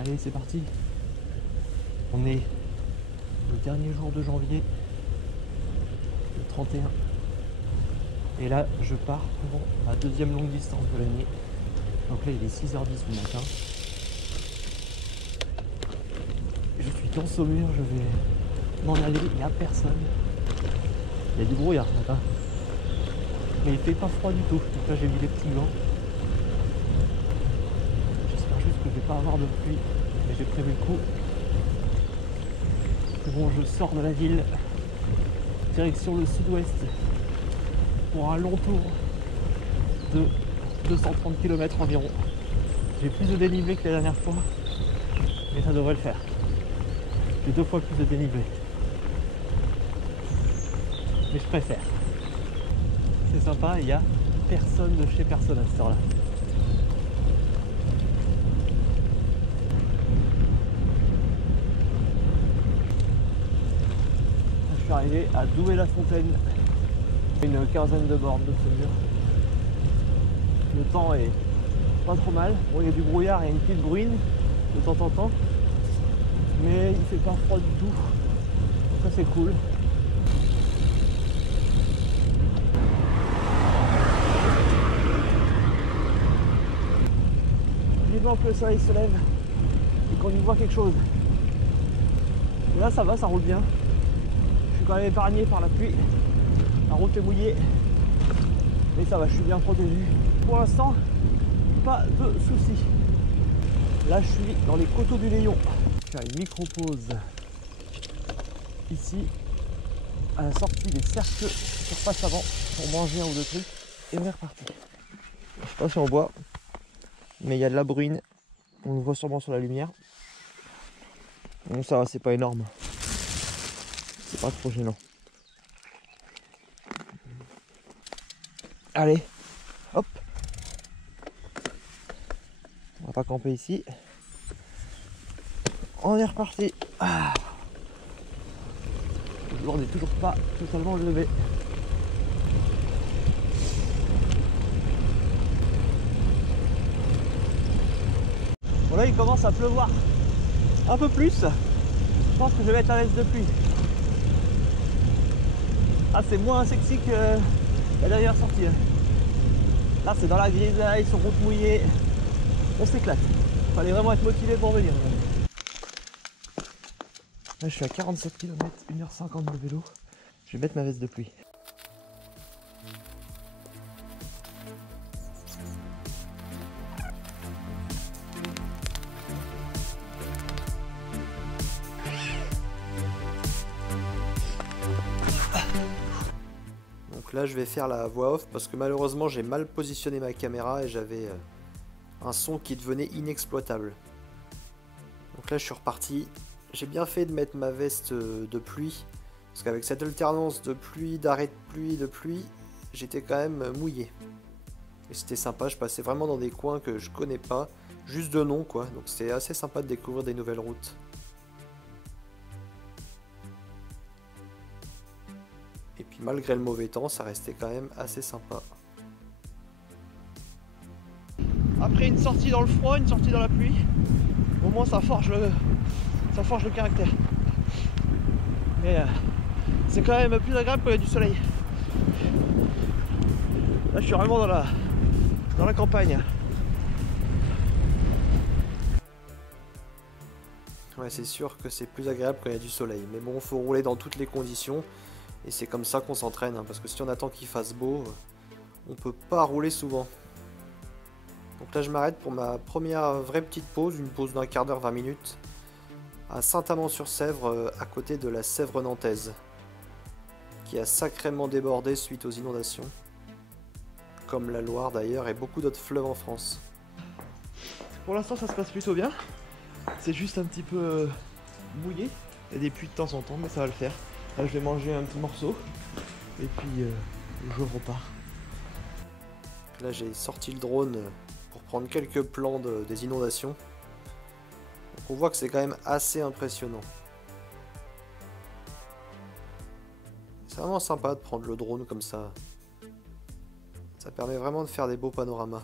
Allez, c'est parti. On est le dernier jour de janvier, le 31. Et là, je pars pour ma deuxième longue distance de l'année. Donc là, il est 6h10 du matin. Je suis dans Saumur, je vais m'en aller, il n'y a personne. Il y a du brouillard ce matin. Mais il fait pas froid du tout. Donc là, j'ai mis les petits gants. J'espère juste que je vais pas avoir de pluie. Mais j'ai prévu le coup. Bon, je sors de la ville. Direction le sud-ouest. Pour un long tour de 230 km environ. J'ai plus de dénivelé que la dernière fois. Mais ça devrait le faire. J'ai 2 fois plus de dénivelé. Mais je préfère. C'est sympa, il n'y a personne de chez personne à cette heure-là. Je suis arrivé à Douai-la-Fontaine. Une quinzaine de bornes de ce mur. Le temps est pas trop mal. Bon, il y a du brouillard et une petite bruine de temps en temps. Mais il fait pas froid du tout. Ça c'est cool. Vivement que le soleil se lève et qu'on y voit quelque chose. Et là ça va, ça roule bien. Je suis quand même épargné par la pluie. La route est mouillée. Mais ça va, je suis bien protégé. Pour l'instant, pas de soucis. Là je suis dans les coteaux du Léon. Je fais une micro-pause ici à la sortie des cercles surface avant pour manger un ou deux trucs et on est reparti. Je sais pas si on voit, mais il y a de la bruine, on le voit sûrement sur la lumière. Donc ça va, c'est pas énorme, c'est pas trop gênant. Allez, hop, on va pas camper ici. On est reparti. Ah. Le jour n'est toujours pas totalement levé. Bon là il commence à pleuvoir un peu plus. Je pense que je vais mettre la veste de pluie. Ah, c'est moins sexy que la dernière sortie. Là c'est dans la grisaille, sur route mouillée. On s'éclate. Fallait vraiment être motivé pour venir. Là je suis à 47 km, 1h50 de vélo. Je vais mettre ma veste de pluie. Donc là je vais faire la voix off parce que malheureusement j'ai mal positionné ma caméra et j'avais un son qui devenait inexploitable. Donc là je suis reparti. J'ai bien fait de mettre ma veste de pluie parce qu'avec cette alternance de pluie, d'arrêt de pluie, j'étais quand même mouillé. Et c'était sympa, je passais vraiment dans des coins que je connais pas, juste de nom quoi, donc c'était assez sympa de découvrir des nouvelles routes. Et puis malgré le mauvais temps, ça restait quand même assez sympa. Après une sortie dans le froid, une sortie dans la pluie, au moins ça forge le caractère. Mais c'est quand même plus agréable quand il y a du soleil. Là je suis vraiment dans la campagne. Ouais, c'est sûr que c'est plus agréable quand il y a du soleil. Mais bon, faut rouler dans toutes les conditions. Et c'est comme ça qu'on s'entraîne. Hein, parce que si on attend qu'il fasse beau, on peut pas rouler souvent. Donc là je m'arrête pour ma première vraie petite pause. Une pause d'un quart d'heure, 20 minutes. À Saint-Amand-sur-Sèvre, à côté de la Sèvre nantaise. Qui a sacrément débordé suite aux inondations. Comme la Loire d'ailleurs et beaucoup d'autres fleuves en France. Pour l'instant ça se passe plutôt bien. C'est juste un petit peu mouillé. Il y a des pluies de temps en temps, mais ça va le faire. Là je vais manger un petit morceau. Et puis je repars. Là j'ai sorti le drone pour prendre quelques plans des inondations. Donc on voit que c'est quand même assez impressionnant. C'est vraiment sympa de prendre le drone comme ça. Ça permet vraiment de faire des beaux panoramas.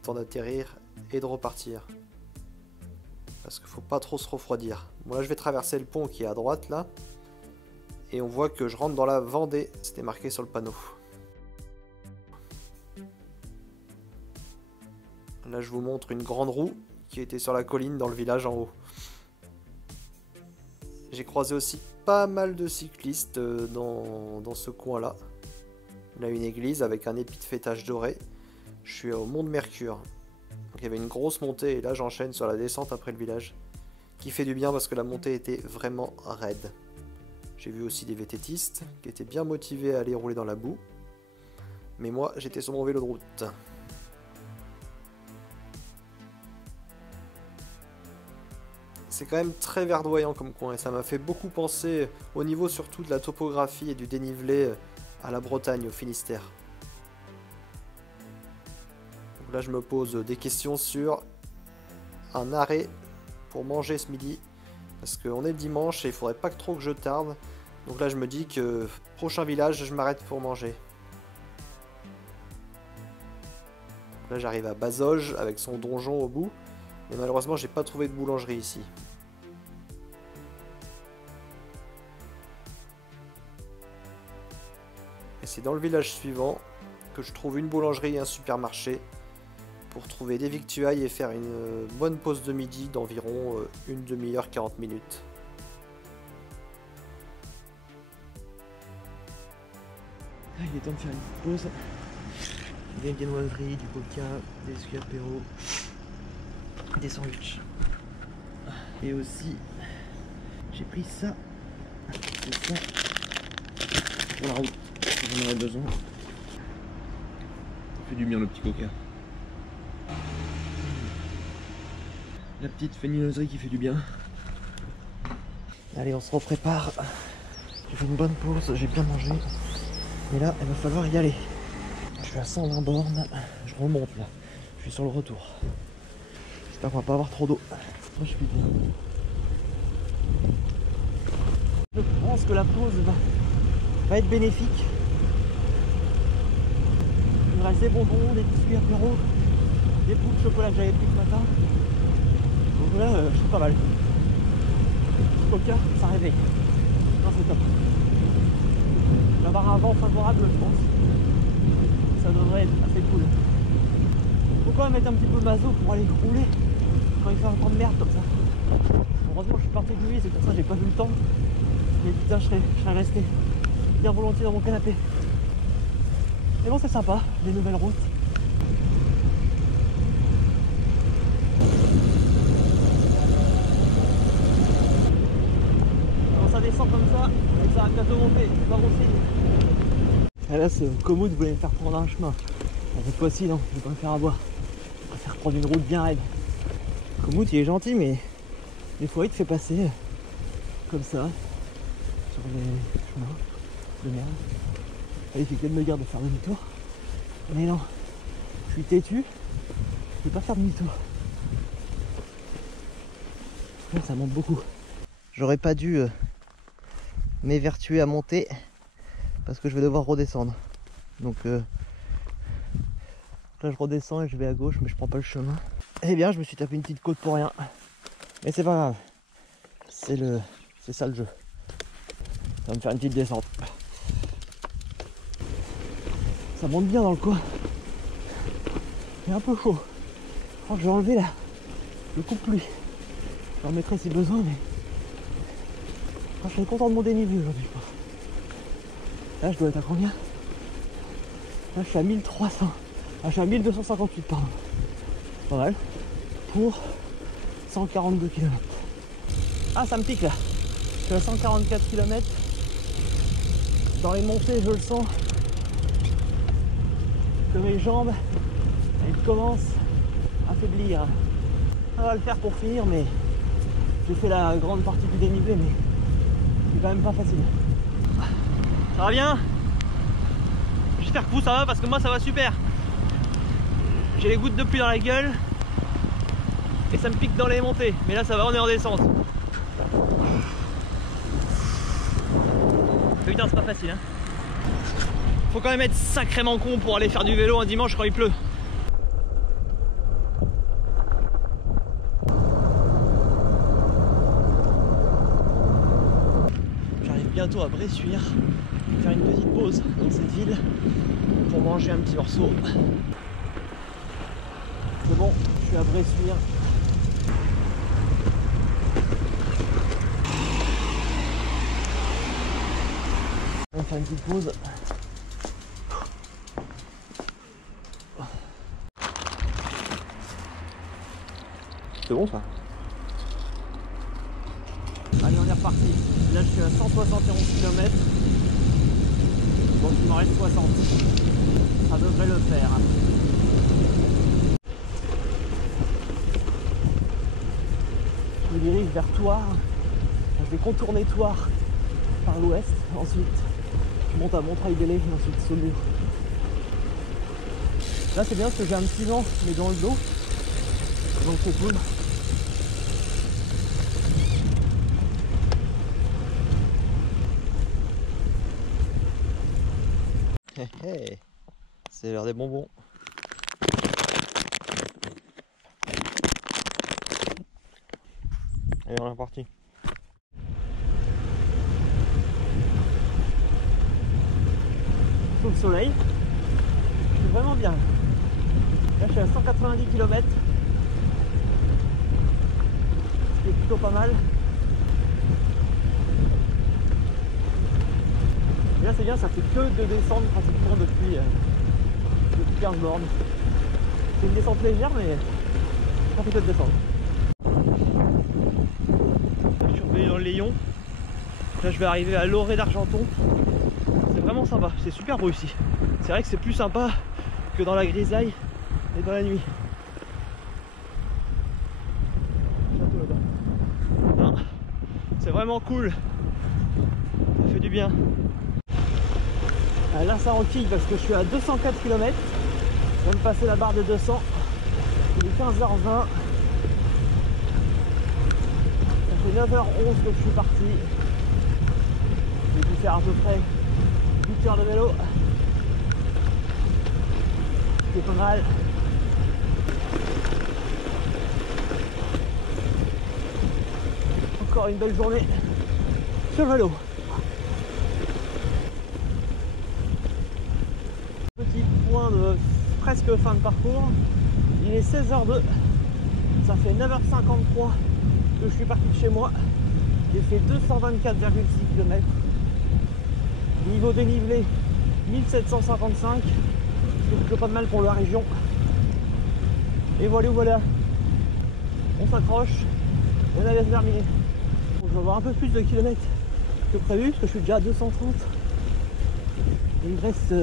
pratique temps d'atterrir et de repartir. Parce qu'il faut pas trop se refroidir. Bon là je vais traverser le pont qui est à droite là. Et on voit que je rentre dans la Vendée. C'était marqué sur le panneau. Là je vous montre une grande roue qui était sur la colline dans le village en haut. J'ai croisé aussi pas mal de cyclistes dans ce coin là. Là une église avec un épi de fêtage doré. Je suis au Mont de Mercure. Donc il y avait une grosse montée et là j'enchaîne sur la descente après le village. Qui fait du bien parce que la montée était vraiment raide. J'ai vu aussi des VTTistes qui étaient bien motivés à aller rouler dans la boue. Mais moi j'étais sur mon vélo de route. C'est quand même très verdoyant comme coin et ça m'a fait beaucoup penser au niveau surtout de la topographie et du dénivelé à la Bretagne, au Finistère. Donc là je me pose des questions sur un arrêt pour manger ce midi parce qu'on est dimanche et il faudrait pas trop que je tarde. Donc là je me dis que prochain village je m'arrête pour manger. Là j'arrive à Bazoges avec son donjon au bout. Mais malheureusement j'ai pas trouvé de boulangerie ici. Et c'est dans le village suivant que je trouve une boulangerie et un supermarché pour trouver des victuailles et faire une bonne pause de midi d'environ une demi-heure, 40 minutes. Il est temps de faire une petite pause. Des viennoiseries, du coca, des biscuits apéro, des sandwichs. Et aussi, j'ai pris ça. C'est ça. Pour la route, j'en aurais besoin. Ça fait du bien le petit coca. La petite viennoiserie qui fait du bien. Allez, on se reprépare. J'ai fait une bonne pause, j'ai bien mangé. Mais là, il va falloir y aller. Je suis à 120 bornes, je remonte là. Je suis sur le retour. J'espère qu'on va pas avoir trop d'eau. Moi je suis bien. Je pense que la pause va être bénéfique. Il me reste des bonbons, des biscuits apéro, des bouts de chocolat que j'avais pris ce matin. Donc là, je suis pas mal. Coca, ça réveille. Non, c'est top. Il va y avoir un vent favorable, je pense. Ça devrait être assez cool. Faut quand même mettre un petit peu de mazo pour aller rouler quand il fait un temps de merde comme ça. Heureusement je suis parti de nuit, c'est pour ça que j'ai pas vu le temps. Mais putain je serais resté bien volontiers dans mon canapé. Mais bon c'est sympa, les nouvelles routes. Quand ça descend comme ça, ça va bientôt monter, c'est pas bon signe. Et là ce Komoot voulait me faire prendre un chemin. Cette fois-ci non, je vais pas me faire avoir. Je préfère prendre une route bien raide. Komoot il est gentil mais des fois il te fait passer comme ça sur les chemins de merde. Là, il fait que de me dire de faire demi-tour. Mais non, je suis têtu, je peux pas faire demi-tour. Là, ça monte beaucoup. J'aurais pas dû m'évertuer à monter parce que je vais devoir redescendre. Donc là je redescends et je vais à gauche mais je prends pas le chemin. Eh bien je me suis tapé une petite côte pour rien. Mais c'est pas grave. C'est ça le jeu. Ça va me faire une petite descente. Ça monte bien dans le coin. Il est un peu chaud. Je crois que je vais enlever le coupe-pluie. Je en mettrai si besoin mais. Je serais content de mon dénivelé aujourd'hui je pense. Là je dois être à combien? Là je suis à 1300. Ah, je suis à 1258 pardon. Pas mal. Pour 142 km. Ah ça me pique là. Je suis à 144 km. Dans les montées je le sens. Que mes jambes elles commencent à faiblir. Ça va le faire pour finir mais j'ai fait la grande partie du dénivelé mais c'est quand même pas facile. Ça va bien? J'espère que vous ça va parce que moi ça va super. J'ai les gouttes de pluie dans la gueule et ça me pique dans les montées. Mais là ça va, on est en descente. Putain c'est pas facile hein. Faut quand même être sacrément con pour aller faire du vélo un dimanche quand il pleut. bientôt à Bressuire, faire une petite pause dans cette ville pour manger un petit morceau. C'est bon, je suis à Bressuire. On va faire une petite pause. C'est bon ça? Allez, on est reparti. Là je suis à 171 km. Donc il m'en reste 60. Ça devrait le faire. Je me dirige vers Thouars. Je vais contourner Thouars par l'ouest. Ensuite je monte à Montreuil-Bellay et ensuite Saumur. Là c'est bien parce que j'ai un petit vent mais dans le dos. Donc c'est cool. Hey, c'est l'heure des bonbons. Allez, on est reparti. Sous le soleil, c'est vraiment bien. Là je suis à 190 km, ce qui est plutôt pas mal. Et là c'est bien, ça fait que de descendre pratiquement depuis 15 bornes. C'est une descente légère mais ça fait que de descendre. Je suis revenu dans le Léon. Là je vais arriver à Loré d'Argenton. C'est vraiment sympa, c'est super beau ici. C'est vrai que c'est plus sympa que dans la grisaille et dans la nuit. C'est vraiment cool. Ça fait du bien. Là ça enquille parce que je suis à 204 km. Je viens de passer la barre de 200. Il est 15h20. Ça fait 9h11 que je suis parti. J'ai dû faire à peu près 8 heures de vélo. C'est pas mal. Encore une belle journée sur le vélo. Petit point de presque fin de parcours. Il est 16h02. Ça fait 9h53 que je suis parti de chez moi. J'ai fait 224,6 km. Niveau dénivelé 1755. C'est plutôt pas mal pour la région. Et voilà. On s'accroche. On a terminé. Je vais avoir un peu plus de kilomètres que prévu parce que je suis déjà à 230. Il me reste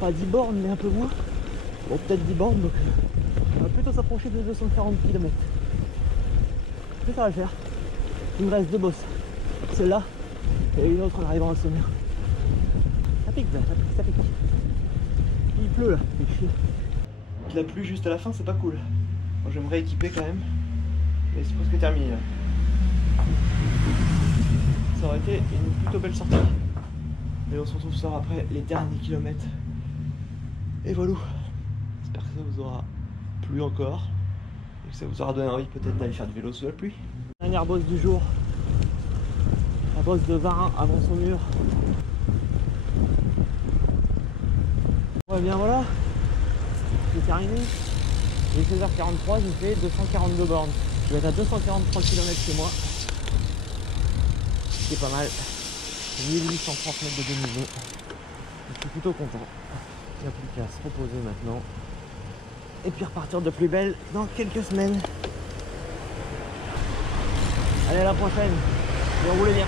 pas 10 bornes mais un peu moins. Bon, peut-être 10 bornes, donc on va plutôt s'approcher de 240 km. Mais ça va le faire. Il me reste 2 bosses. Celle-là et une autre en arrivant à Saumur. Ça pique là, ça pique. Il pleut là, c'est chier. Il a plu juste à la fin, c'est pas cool. Moi, je vais me rééquiper quand même. Mais c'est presque terminé là. Ça aurait été une plutôt belle sortie. Et on se retrouve ce soir après les derniers kilomètres. Et voilà. J'espère que ça vous aura plu encore. Et que ça vous aura donné envie peut-être d'aller faire du vélo sous la pluie. Dernière bosse du jour. La bosse de Varin avant Saumur. Ouais, bien voilà. C'est terminé. Il est 16h43, j'ai fait 242 bornes. Je vais être à 243 km chez moi. C'est pas mal. 1830 mètres de dénivelé. Je suis plutôt content. Il n'y a plus qu'à se reposer maintenant. Et puis repartir de plus belle dans quelques semaines. Allez, à la prochaine. Et roulez bien.